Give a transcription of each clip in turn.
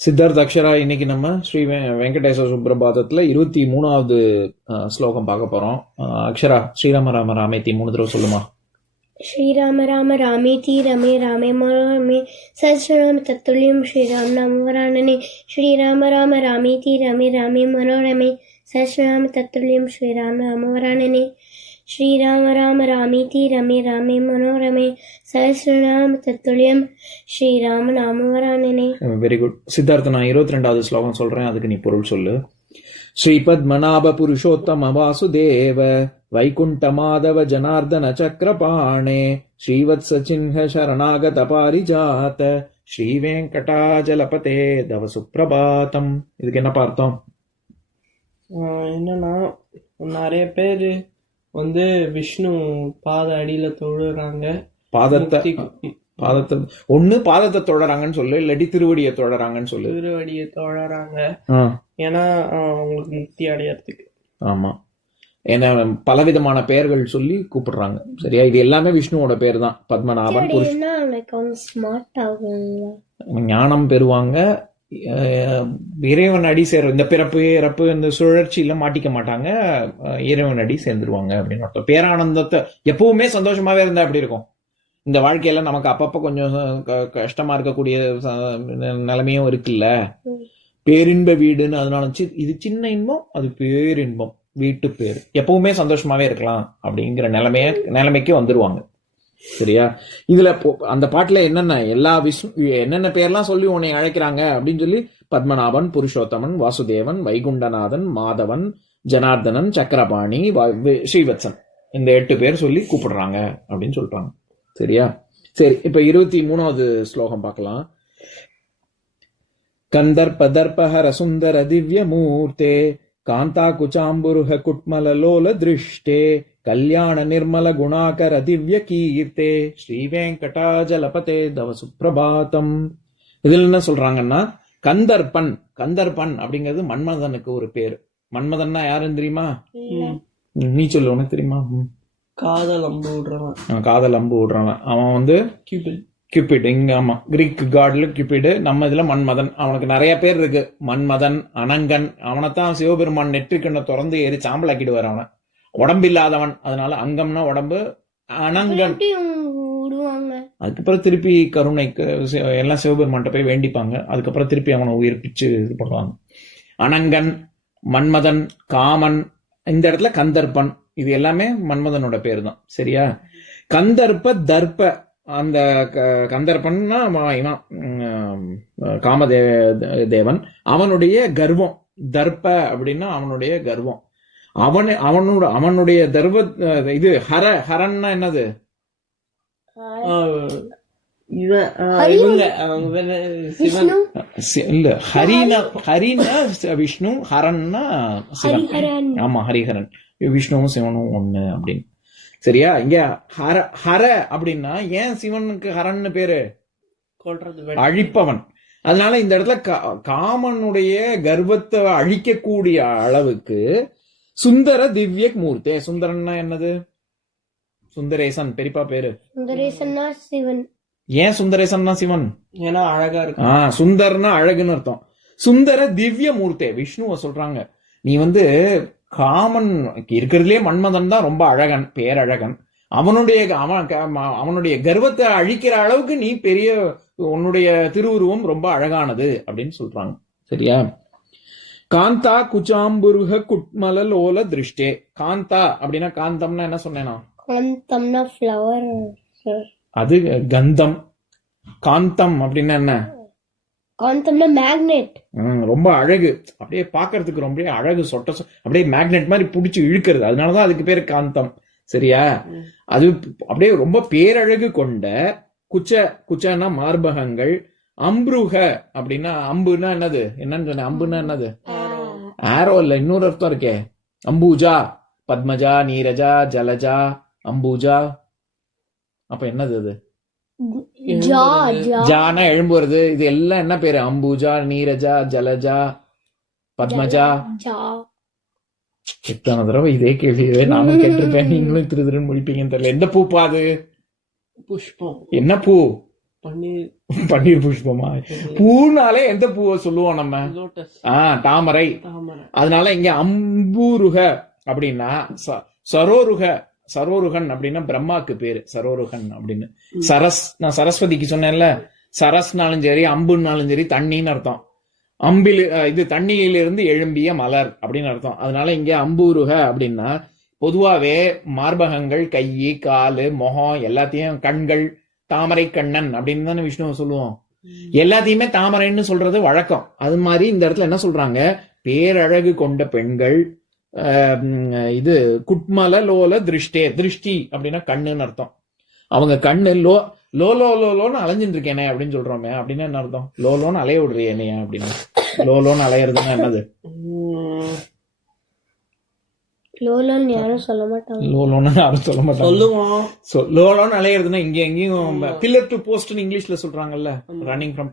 சித்தார்த் அக்ஷரா இன்னைக்கு நம்ம ஸ்ரீ வெங்கடேச சுப்ரபாதத்துல 23வது ஸ்லோகம் பார்க்க போறோம். அக்ஷரா, ஸ்ரீராம ராம ராமேத்தி 3 தடவை சொல்லுமா. ஸ்ரீராம ராம ராமேதி ரமே ராமே மனோரமே சஹஸ்ரநாம தத்துல்யம் ஸ்ரீராம் நாம வராணனே. ஸ்ரீராம ராம ராமேதி ரமே ராமே மனோரமே சஹஸ்ரநாம தத்துல்யம் ஸ்ரீராம் நாம வராணனே. ஸ்ரீராம ராம ராமேதி ரமே ராமே மனோரமே சஹஸ்ரநாம தத்துல்யம் ஸ்ரீராம நாம வராணனே. Very good Siddharth. நான் 22வது ஸ்லோகம் சொல்றேன், அதுக்கு நீ பொருள் சொல்லு. ஸ்ரீ பத்மநாப புருஷோத்தம வாசுதேவ வைகுண்ட மாதவ ஜனார்தன சக்கரபாணே ஸ்ரீவத்ஸ சின்ஹ சரணாகத பாரிஜாத ஸ்ரீ வெங்கடாஜலபதே தவ சுப்ரபாதம். இதுக்கு என்ன பார்த்தோம்? என்னன்னா, நிறைய பேர் விஷ்ணு பாத அடியில தொழுறாங்க. பாதத்தை தொடராங்கன்னு சொல்லு, இல்லாட்டி திருவடியை தொடராங்கன்னு சொல்லு. திருவடியை தொடராங்க, ஏன்னா அவங்களுக்கு முக்தி அடையறதுக்கு. ஆமா, ஏன்னா பலவிதமான பெயர்கள் சொல்லி கூப்பிடுறாங்க. சரியா? இது எல்லாமே விஷ்ணுவோட பேர் தான். பத்மநாபன் ஞானம் பெறுவாங்க, இறைவன் அடி சேர, இந்த பிறப்பு இறப்பு இந்த சுழற்சியில மாட்டிக்க மாட்டாங்க, இறைவன் அடி சேர்ந்துருவாங்க அப்படின்னு அர்த்தம். பேரானந்தத்தை எப்பவுமே சந்தோஷமாவே இருந்தா எப்படி இருக்கும்? இந்த வாழ்க்கையில நமக்கு அப்பப்ப கொஞ்சம் கஷ்டமா இருக்கக்கூடிய நிலைமையும் இருக்குல்ல. பேரின்ப வீடுன்னு, அதனால இது சின்ன இன்பம், அது பேரின்பம், வீட்டு பேர். எப்பவுமே சந்தோஷமாவே இருக்கலாம் அப்படிங்கிற நிலைமைக்கு வந்துருவாங்க. சரியா? இதுல அந்த பாட்டுல எல்லா என்னென்ன பேர்லாம் சொல்லி உன்னை அழைக்கிறாங்க அப்படின்னு சொல்லி, பத்மநாபன், புருஷோத்தமன், வாசுதேவன், வைகுண்டநாதன், மாதவன், ஜனார்தனன், சக்கரபாணி, ஸ்ரீவத்சன், இந்த 8 பேர் சொல்லி கூப்பிடுறாங்க அப்படின்னு சொல்றாங்க. சரியா? சரி, இப்ப 23வது ஸ்லோகம் பார்க்கலாம். கந்தர்ப தர்பஹர சுந்தர திவ்ய மூர்த்தே காந்தா குச்சாம்புருஹ குட்மல லோல திருஷ்டே கல்யாண நிர்மல குணாகர திவ்ய கீர்த்தே ஸ்ரீ வெங்கடாஜலபதே தவ சுப்ரபாதம். இதுல என்ன சொல்றாங்கன்னா, கந்தர்பன். கந்தர்பன் அப்படிங்கிறது மன்மதனுக்கு ஒரு பேரு. மன்மதன்னா யாருன்னு தெரியுமா? நீ சொல்லு, உனக்கு தெரியுமா? காதல் அம்பு விடுறவன். காதல் அம்பு விடுறவன் அவன் கியூபிட். இங்க ஆமா, கிரீக் காட்ல கியூபிடு. நம்ம இதுல மன்மதன். அவனுக்கு நிறைய பேர் இருக்கு. மன்மதன், அனங்கன். அவனைத்தான் சிவபெருமான் நெற்றிக்கண்ணை திறந்து ஏறி சாம்பலாக்கிடுவார். அவனை உடம்பில்லாதவன், அதனால அங்கம்னா உடம்பு, அனங்கன். அதுக்கப்புறம் திருப்பி கருணைக்கு எல்லாம் சிவபெருமான்கிட்ட போய் வேண்டிப்பாங்க. அதுக்கப்புறம் திருப்பி அவனை உயிர்ப்பிச்சு இது பண்ணுவாங்க. அனங்கன், மன்மதன், காமன். இந்த இடத்துல கந்தர்பன், இது எல்லாமே மன்மதனோட பேர் தான். சரியா? கந்தர்ப்ப தர்ப்ப, அந்த கந்தர்பன்னா காமதேவன், அவனுடைய கர்வம். தர்ப்ப அப்படின்னா அவனுடைய கர்வம். அவனுடைய தர்வ இது ஹரன்னா என்னது? இல்ல, ஹரினா விஷ்ணு, ஹரன்னா சிவன். ஆமா, ஹரிஹரன். விஷ்ணுவும் சிவனும் ஒண்ணு அப்படின்னு. சரியா? இங்க ஹர அப்படின்னா ஏன் சிவனுக்கு ஹரன்னு பேரு? அழிப்பவன். அதனால இந்த இடத்துல காமனுடைய கர்வத்தை அழிக்கக்கூடிய அளவுக்கு சுந்தர திவ்ய மூர்த்தே. சுந்தரன்னா என்னது? சுந்தரேசன், பெரியப்பா பேரு. சுந்தரேசன்னா சிவன். ஏன் சுந்தரேசன்னா சிவன்? ஏன்னா அழகா இருக்கு. சுந்தர்னா அழகுன்னு அர்த்தம். சுந்தர திவ்ய மூர்த்தே, விஷ்ணுவ சொல்றாங்க. நீ காமன் இருக்கிறதுலே மன்மதன் தான் ரொம்ப அழகன், பேரழகன். அவனுடைய கர்வத்தை அழிக்கிற அளவுக்கு நீ பெரிய, உன்னுடைய திருவுருவம் ரொம்ப அழகானது அப்படின்னு சொல்றாங்க. சரியா? காந்தா குச்சாம்புருக குட்மல லோல திருஷ்டே. காந்தா அப்படின்னா, காந்தம்னா என்ன சொன்னேனா? காந்தம்னா ஃப்ளவர், அது கந்தம். காந்தம் அப்படின்னா என்ன? காந்தம்னா மேக்னெட். ரொம்ப அழகு, அப்படியே பாக்குறதுக்கு ரொம்ப அழகு, அப்படியே மேக்னெட் மாதிரி புடிச்சு இழுக்கிறது. அதனாலதான் அதுக்கு பேரு காந்தம். சரியா? அது அப்படியே ரொம்ப பேரழகு கொண்ட குச்சனா மார்பகங்கள். அம்புருக அப்படின்னா, அம்புனா என்னது? என்னன்னு சொன்ன? அம்புனா என்னது? ஆரோ இல்ல, இன்னொரு அர்த்தம் இருக்கே. அம்பூஜா, பத்மஜா, நீரஜா, ஜலஜா, அம்பூஜா. அப்ப என்னது அது? ஜானா எழும்புறது. இது எல்லாம் என்ன பேரு? அம்பூஜா, நீரஜா, ஜலஜா, பத்மஜா. எத்தனை தடவை இதே கேள்வியவே நானும் கேட்டிருப்பேன். நீங்களும் திருதிருன்னு முடிப்பீங்கன்னு தெரியல. எந்த பூ பாது? புஷ்பம். என்ன பூ? பன்னீர் பன்னீர் புஷ்பமா? பூனாலே எந்த பூவை சொல்லுவோம் நம்ம? லோட்டஸ், தாமரை. தாமரை. அதனால இங்க அம்பூருக அப்படின்னா சரோருகன் அப்படின்னா பிரம்மாக்கு பேரு சரோருகன் அப்படின்னு. நான் சரஸ்வதிக்கு சொன்னேன்ல, சரஸ்னாலும் சரி அம்புன்னாலும் சரி தண்ணின்னு அர்த்தம். இது தண்ணியிலிருந்து எழும்பிய மலர் அப்படின்னு அர்த்தம். அதனால இங்க அம்பூருக அப்படின்னா பொதுவாவே மார்பகங்கள், கை, காலு, முகம் எல்லாத்தையும், கண்கள், தாமரை கண்ணன் அப்படின்னு தானே விஷ்ணுவை சொல்லுவோம். எல்லாத்தையுமே தாமரைன்னு சொல்றது வழக்கம். அது மாதிரி இந்த இடத்துல என்ன சொல்றாங்க, பேரழகு கொண்ட பெண்கள், இது குட்மல லோல திருஷ்டி அப்படின்னா கண்ணுன்னு அர்த்தம். அவங்க கண்ணு லோன்னு அலைஞ்சிட்டு இருக்கேனே அப்படின்னு சொல்றோமே, அப்படின்னா என்ன அர்த்தம்? லோன்னு அலைய விடுறியனே அப்படின்னு. லோன்னு அலையிறதுன்னா என்னது? லோலோன்னு யாரும் சொல்ல மாட்டாங்க. லோலோன்னு யாரும் சொல்ல மாட்டாங்க. சொல்லுவோம். லோலோன்னு அலையிறதுன்னா இங்க எங்கேயும் பில்லர் டு போஸ்ட்னு இங்கிலீஷ்ல சொல்றாங்கல்ல, running from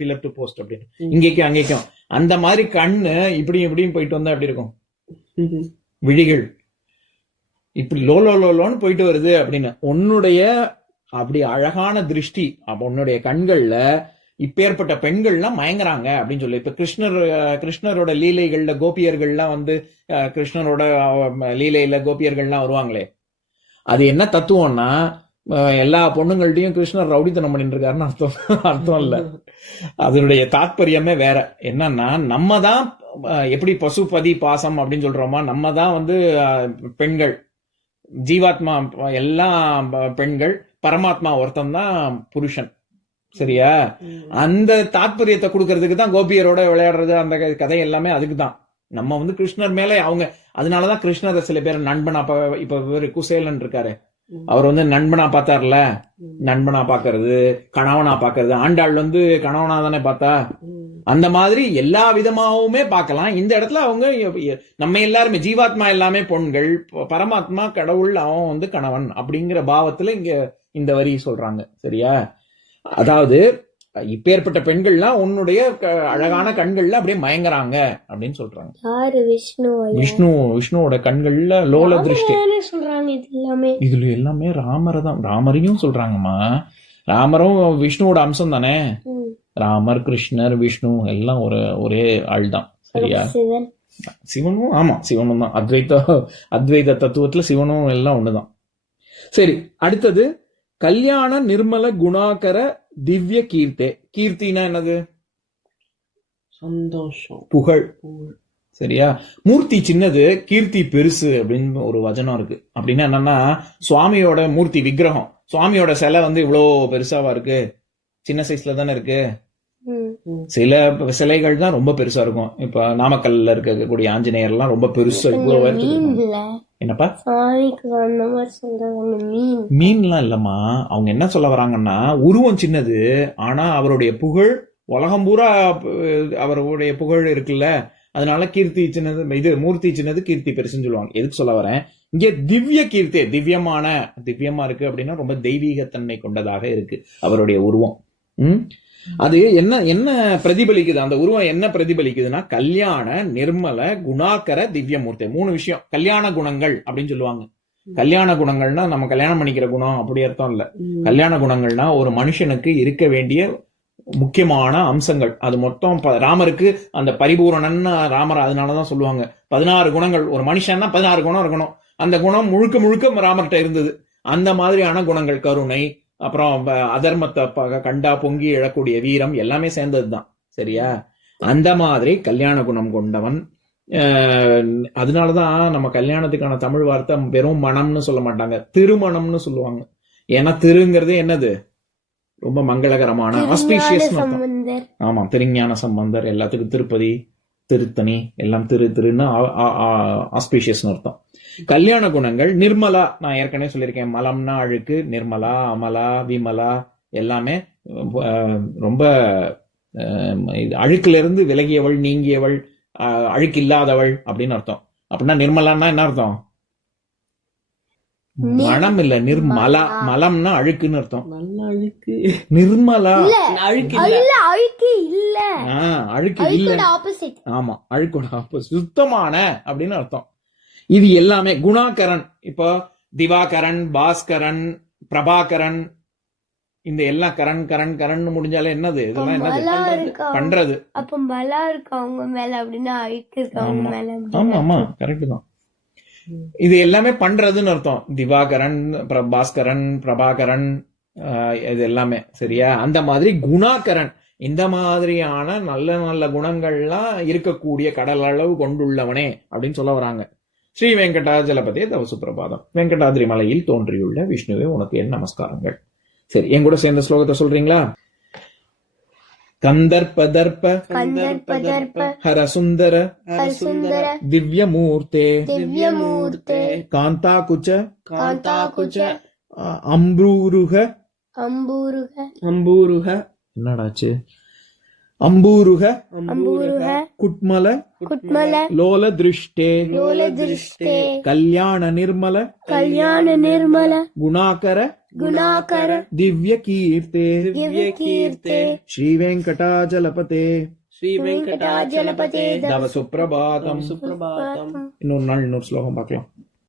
pillar to post அப்படின்னு. இங்கேக்கும் அங்கேக்கும் அந்த மாதிரி கண்ணு இப்படியும் போயிட்டு வந்தா எப்படி இருக்கும்? விழிகள் இப்படி லோலோன்னு போயிட்டு வருது அப்படின்னு. உன்னுடைய அப்படி அழகான திருஷ்டி, உன்னுடைய கண்கள்ல இப்பேற்பட்ட பெண்கள்லாம் மயங்குறாங்க அப்படின்னு சொல்லி. இப்ப கிருஷ்ணரோட லீலைகள்ல கோபியர்கள்லாம் வந்து கிருஷ்ணரோட லீலையில கோபியர்கள்லாம் வருவாங்களே, அது என்ன தத்துவம்னா, எல்லா பொண்ணுங்கள்ட்டையும் கிருஷ்ணர் ரவுடித்தனம் பண்ணிட்டு இருக்காருன்னு அர்த்தம் இல்ல. அதனுடைய தாத்பரியமே வேற. என்னன்னா, நம்ம தான் எப்படி பசுபதி பாசம் அப்படின்னு சொல்றோமா, நம்ம தான் வந்து பெண்கள், ஜீவாத்மா எல்லாம் பெண்கள், பரமாத்மா ஒருத்தன் தான் புருஷன். சரியா? அந்த தாத்பரியத்தை கொடுக்கறதுக்கு தான் கோபியரோட விளையாடுறது, அந்த கதை எல்லாமே அதுக்கு தான். நம்ம வந்து கிருஷ்ணர் மேல அதனாலதான் கிருஷ்ணரை சில பேர் நண்பனா, இப்ப குசேலன் இருக்காரு, அவர் வந்து நண்பனா பார்த்தார்ல, நண்பனா பாக்குறது, கணவனா பாக்குறது. ஆண்டாள் வந்து கணவனா தானே பார்த்தா. அந்த மாதிரி எல்லா விதமாவுமே பார்க்கலாம். இந்த இடத்துல அவங்க நம்ம எல்லாருமே ஜீவாத்மா எல்லாமே பொண்கள், பரமாத்மா கடவுள், அவன் வந்து கணவன் அப்படிங்கிற பாவத்துல இங்க இந்த வரி சொல்றாங்க. சரியா? அதாவது இப்பேற்பட்ட பெண்கள்லாம் உன்னுடைய அழகான கண்கள்ல அப்படியே மயங்குறாங்க அப்படின்னு சொல்றாங்க. விஷ்ணுவோட கண்கள்ல லோல திருஷ்டி சொல்றாங்க. இதுல எல்லாமே ராமரையும் சொல்றாங்கம்மா. ராமரும் விஷ்ணுவோட அம்சம் தானே. ராமர், கிருஷ்ணர், விஷ்ணு எல்லாம் ஒரே ஆள் தான். சரியா? சிவனும், ஆமா சிவனும் தான். அத்வைத தத்துவத்துல சிவனும் எல்லாம் ஒண்ணுதான். சரி, அடுத்தது கல்யாண நிர்மல குணாகர திவ்ய கீர்த்தே. கீர்த்தினா என்னது? சந்தோஷம், புகழ். சரியா? மூர்த்தி சின்னது, கீர்த்தி பெருசு அப்படின்னு ஒரு வசனம் இருக்கு. அப்படின்னா என்னன்னா, சுவாமியோட மூர்த்தி விக்கிரகம், சுவாமியோட சிலை வந்து இவ்வளவு பெருசாவா இருக்கு? சின்ன சைஸ்ல தானே இருக்கு. சில சிலைகள் தான் ரொம்ப பெருசா இருக்கும். இப்ப நாமக்கல்ல இருக்கக்கூடிய ஆஞ்சநேயர் எல்லாம் ரொம்ப பெருசா இவ்வளவு. என்னப்பா மீன்லாம் இல்லம்மா. அவங்க என்ன சொல்ல வராங்கன்னா, உருவம் சின்னது, ஆனா அவருடைய புகழ் உலகம் பூரா, அவருடைய புகழ் இருக்குல்ல, அதனால கீர்த்தி சின்னது, இது மூர்த்தி சின்னது, கீர்த்தி பெருசுன்னு சொல்லுவாங்க. எதுக்கு சொல்ல வரேன், இங்க திவ்ய கீர்த்தி, திவ்யமா இருக்கு அப்படின்னா ரொம்ப தெய்வீகத்தன்மை கொண்டதாக இருக்கு அவருடைய உருவம். அது என்ன பிரதிபலிக்குது, அந்த உருவம் என்ன பிரதிபலிக்குதுன்னா, கல்யாண நிர்மல குணாகர திவ்யமூர்த்தி. 3 விஷயம். கல்யாண குணங்கள் அப்படின்னு சொல்லுவாங்க. கல்யாண குணங்கள்னா நம்ம கல்யாணம் பண்ணிக்கிற குணம் அப்படி அர்த்தம் இல்ல. கல்யாண குணங்கள்னா ஒரு மனுஷனுக்கு இருக்க வேண்டிய முக்கியமான அம்சங்கள். அது மொத்தம் ராமருக்கு அந்த பரிபூரணன் ராமர் அதனாலதான் சொல்லுவாங்க 16 குணங்கள். ஒரு மனுஷன்னா 16 குணம் இருக்கணும். அந்த குணம் முழுக்க ராமர்கிட்ட இருந்தது. அந்த மாதிரியான குணங்கள், கருணை, அப்புறம் அதர்மத்தை கண்டா பொங்கி எழக்கூடிய வீரம், எல்லாமே சேர்ந்ததுதான். சரியா? அந்த மாதிரி கல்யாண குணம் கொண்டவன். அதனாலதான் நம்ம கல்யாணத்துக்கான தமிழ் வார்த்தை வெறும் மனம்னு சொல்ல மாட்டாங்க, திருமணம்னு சொல்லுவாங்க. ஏன்னா திருங்கிறது என்னது, ரொம்ப மங்களகரமான, ஆஸ்பீஷியஸ். ஆமா, திருஞான சம்பந்தர், எல்லாத்துக்கும் திருப்பதி, திருத்தணி எல்லாம் திருன்னு ஆஸ்பீஷியஸ் அர்த்தம். கல்யாண குணங்கள் நிர்மலா, நான் ஏற்கனவே சொல்லியிருக்கேன், மலம்னா அழுக்கு, நிர்மலா, அமலா, விமலா எல்லாமே ரொம்ப அழுக்குல இருந்து விலகியவள், நீங்கியவள், அழுக்கு இல்லாதவள் அப்படின்னு அர்த்தம். அப்படின்னா நிர்மலான்னா என்ன அர்த்தம்? மனம் இல்ல, நிர்மலா. மலம்னா அழுக்குன்னு அர்த்தம். நிர்மலா அழுக்கு இல்ல. ஆமா, அழுக்கோட ஆப்போசிட், சுத்தமான அப்படின்னு அர்த்தம். இது எல்லாமே குணாகரன். இப்போ திவாகரன், பாஸ்கரன், பிரபாகரன் இந்த எல்லாம் கரண் கரண் கரண் முடிஞ்சாலே என்னது இதெல்லாம் என்னது பலா இருக்கா பண்றது. அப்ப பலா இருக்கா அவங்க மேல அப்படின்னா அழுக்கு இருக்கா அவங்க மேல ஆமா ஆமா கரெக்ட் தான். இது எல்லாமே பண்றதுன்னு அர்த்தம். திவாகரன், பாஸ்கரன், பிரபாகரன், இது எல்லாமே சரியா. அந்த மாதிரி குணாகரன், இந்த மாதிரியான நல்ல நல்ல குணங்கள்லாம் இருக்கக்கூடிய கடல் அளவு கொண்டுள்ளவனே அப்படின்னு சொல்ல வராங்க. ஸ்ரீ வெங்கடாஜலபதே தவ சுப்பிரபாதம். வெங்கடாதிரி மலையில் தோன்றியுள்ள விஷ்ணுவே உனக்கு என் நமஸ்காரங்கள். சரி, என் கூட சேர்ந்த ஸ்லோகத்தை சொல்றீங்களா? கந்தர்பதர்ப ஹரசுந்தர திவ்யமூர்த்தே காந்தாகுச்ச அம்பூருக என்னடாச்சு அம்பூருக குட்மல லோல திருஷ்டே கல்யாண நிர்மல குணாகர திவ்ய கீர்த்தே ஸ்ரீ வெங்கடாஜலபதே தவ சுப்பிரபாதம். இன்னொரு நாள் இன்னொரு ஸ்லோகம் பார்க்கலாம்.